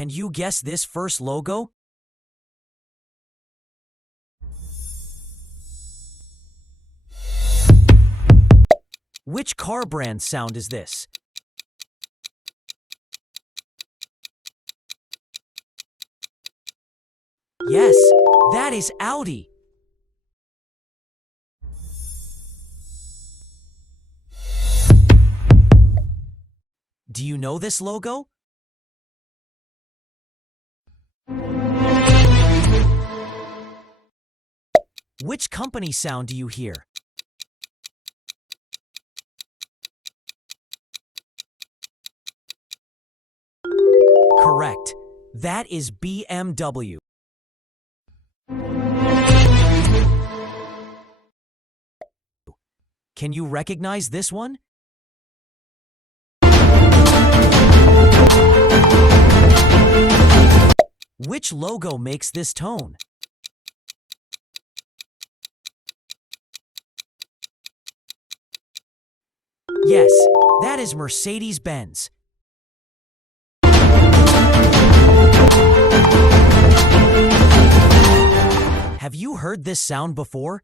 Can you guess this first logo? Which car brand sound is this? Yes, that is Audi. Do you know this logo? Which company sound do you hear? Correct. That is BMW. Can you recognize this one? Which logo makes this tone? Yes, that is Mercedes-Benz. Have you heard this sound before?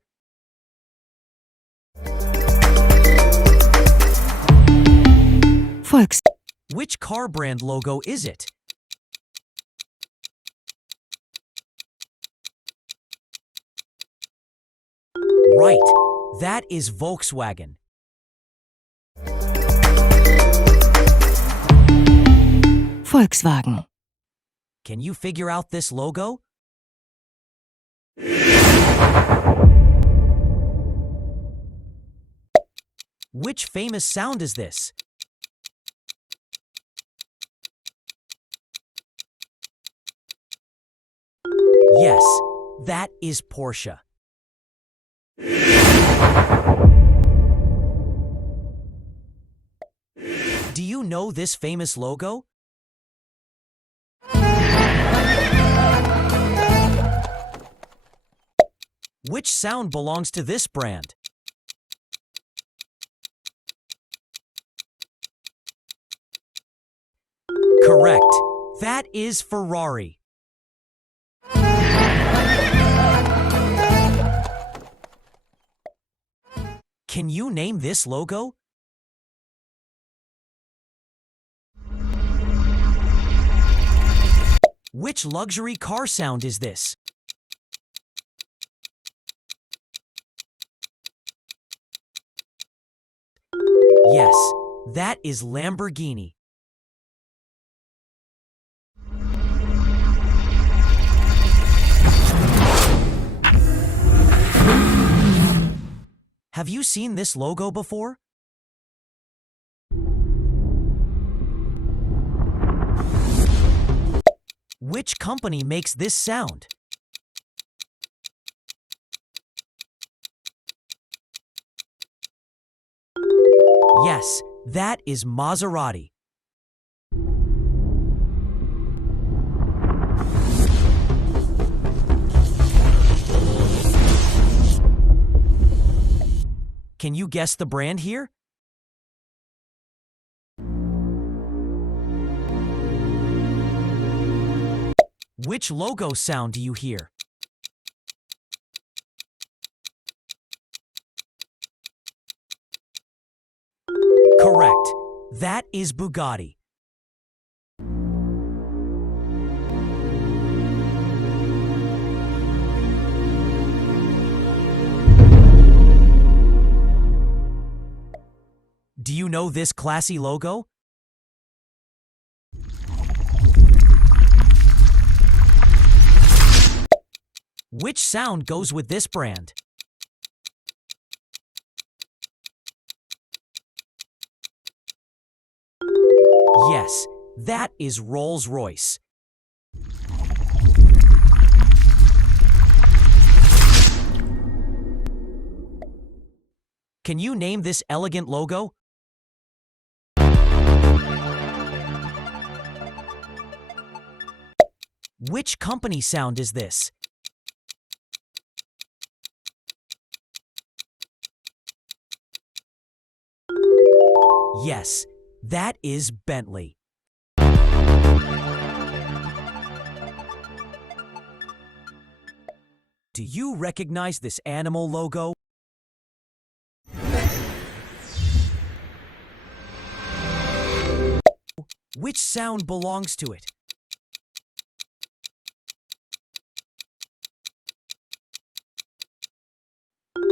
Volks. Which car brand logo is it? Right, that is Volkswagen. Volkswagen. Can you figure out this logo? Which famous sound is this? Yes, that is Porsche. Do you know this famous logo? Which sound belongs to this brand? Correct. That is Ferrari. Can you name this logo? Which luxury car sound is this? Yes, that is Lamborghini. Have you seen this logo before? Which company makes this sound? Yes, that is Maserati. Can you guess the brand here? Which logo sound do you hear? Correct. That is Bugatti. Do you know this classy logo? Which sound goes with this brand? Yes, that is Rolls-Royce. Can you name this elegant logo? Which company sound is this? Yes, that is Bentley. Do you recognize this animal logo? Which sound belongs to it?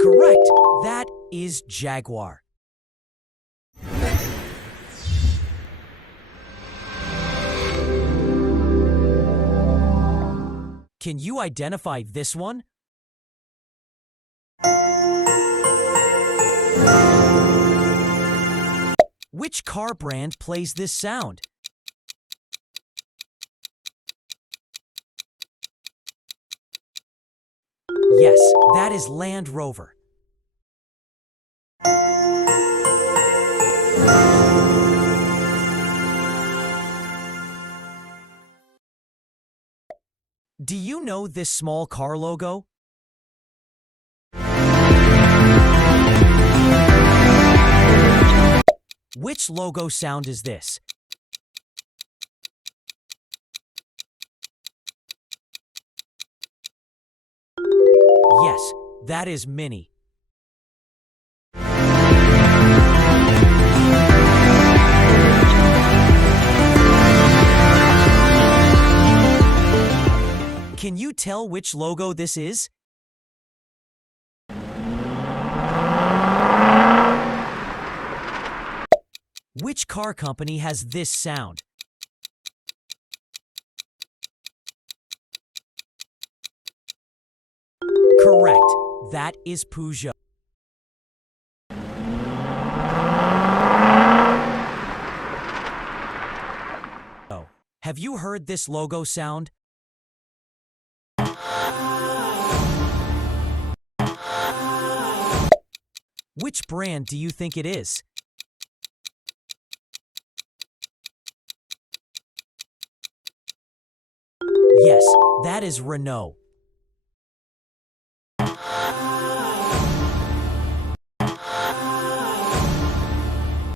Correct. That is Jaguar. Can you identify this one? Which car brand plays this sound? Yes, that is Land Rover. Do you know this small car logo? Which logo sound is this? Yes, that is Mini. Can you tell which logo this is? Which car company has this sound? Correct. That is Peugeot. Have you heard this logo sound? Which brand do you think it is? Yes, that is Renault.